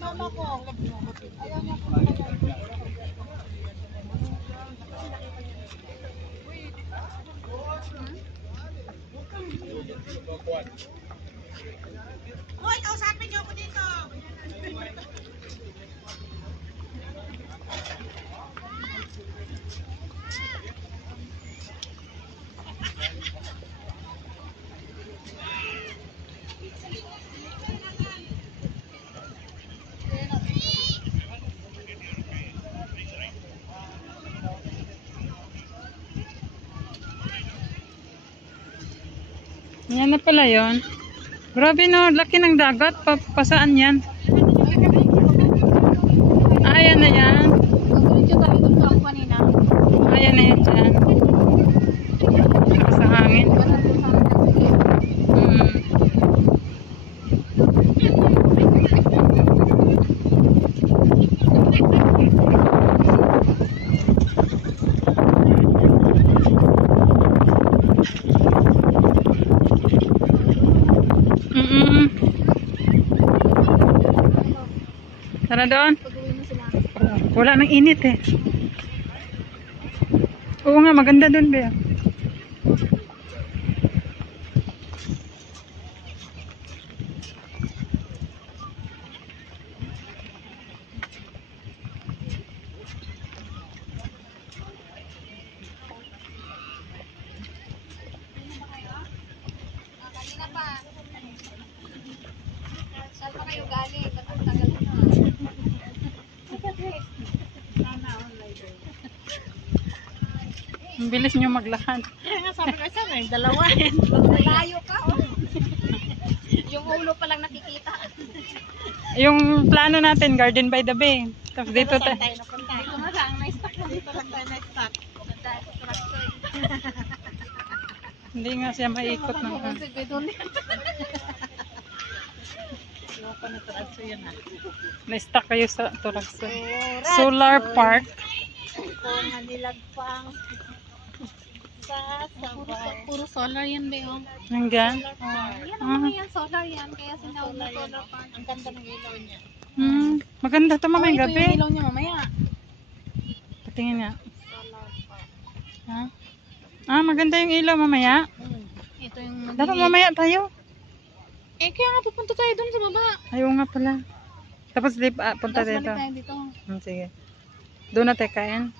Mama ko, ayaw niya po. Hoy, kausapin niyo ako dito. Yan na pala yun. Grabe no, laki ng dagat. Pasaan yan? Ayan na yan. Diretso tayo doon sa kanina. Ayan na yan dyan. Sa hangin. Tara doon. Wala nang init eh. Oo nga, maganda doon ba? Kanina pa. Saan pa kayo galing? Tagal na. Ang bilis nyo maglakad. Sabi ko sa'yo, dalawa. Malayo ka. Yung ulo pa lang nakikita. Yung plano natin, Garden by the Bay. Tapos dito tayo. Dito na lang, na-stock na dito lang tayo na-stock. Hindi nga siya maikot ng na-stuck kayo sa Turakso. Solar Park. Kung nilagpang sa sabay. Puro solar yan, Beo. Hanggang? Yan ang yan, solar yan. Kaya sinawag na solar park. Ang ganda ng ilaw niya. Maganda ito mamayang Ito gabi. yung ilaw niya mamaya. Patingin nga. Solar park. Ha? Maganda yung ilaw mamaya. Ito yung Dapat mamaya tayo. kaya nga pupunta tayo doon sa baba. Ayaw nga pala. Tapos punta Tapos balik dito. tayo dito. Sige. Doon na tayo kain.